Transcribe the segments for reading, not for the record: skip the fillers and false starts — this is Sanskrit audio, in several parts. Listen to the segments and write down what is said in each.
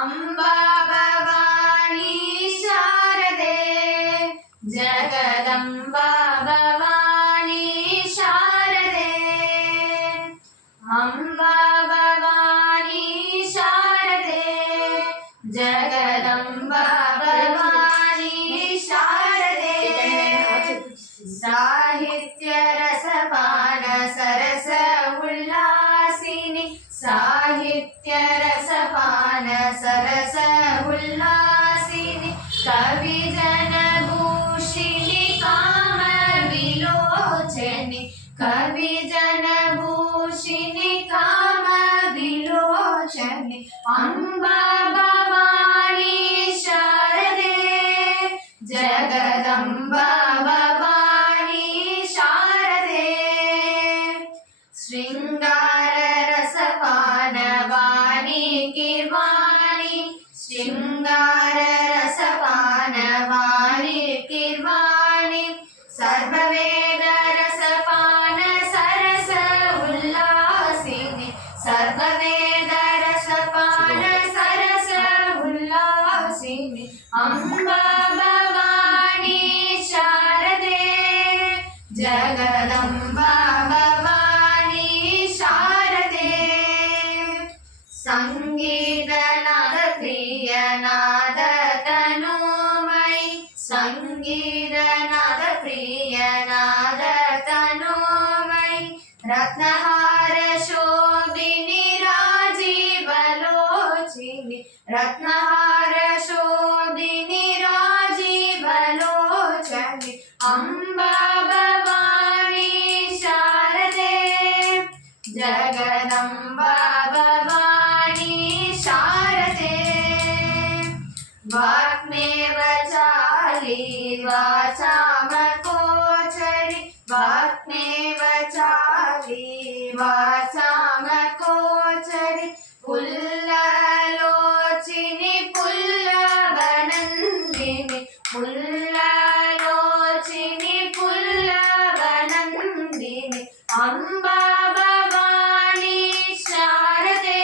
अम्बा भवानी शारदे जगदम्बा भवानी शारदे अम्बा भवानी शारदे जगदम्बा भवानी शारदे साहित्य रसपान सरस उल्लासिनी साहित्य रसपान सरस उल्लासिनी कवि जनभूषिणी काम विलोचनी कवि जनभूषिणी काम विलोचनी अम्बा भवानी शारदे जगदम्बा भवानी शारदे श्रृंगार रसपान वाणी कीर्वाणी श्रृंगार रसपान वाणी कीर्वाणी सर्ववेद रसपान सरस उल्लासिनी सर्ववेद रसपान सरस उल्लासिनी अम्बा भवानी शारदे जगदम्बा भवानी शारदे संगीतनाद प्रियनाद तनोमयि संगीतनाद प्रियनाद तनोमयि रत्नहार शोभिनी राजीवलोचिनी रत्नहार शोभिनी राजीवलोचनी अम्बा भवानी शारदे जगदम्बा भवानी शारदे वाक्मेव चाली वाचामकोचरि वाक्मेव चाली वाचामकोचरि पुल्ललोचिनि पुल्लवनन्दिनि पुल्ललोचिनि पुल्लवनन्दिनि अम्बा भवानी शारदे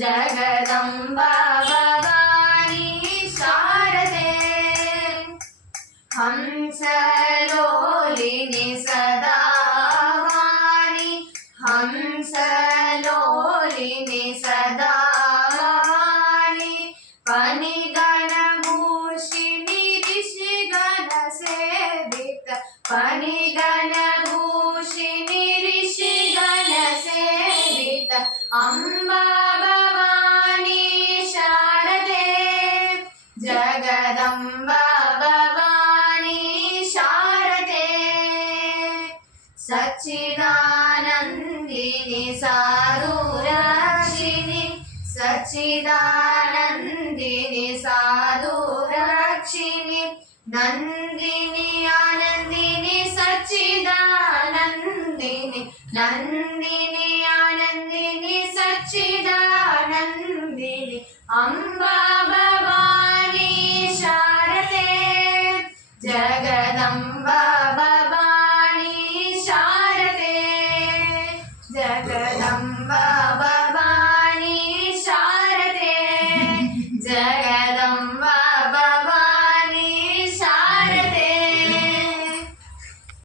जगदम्बा भवानी शारदे हंसलोलिनि सदा वाणी हंसलोलिनि सदा वाणी फणिगणभूषिणि ऋषिगणसेवित फणिगणभूषिणि ऋषिगणसेवित अम्बा भवानी शारदे जगदम्बा भवानी शारदे सच्चिदानन्दिनि साधुरक्षिणि सच्चिदानन्दिनि साधुरक्षिणि नन्दिनि आनन्दिनि सच्चिदानन्दिनि नन्दिनि आनन्दिनि सच्चिदानन्दिनि अम्बा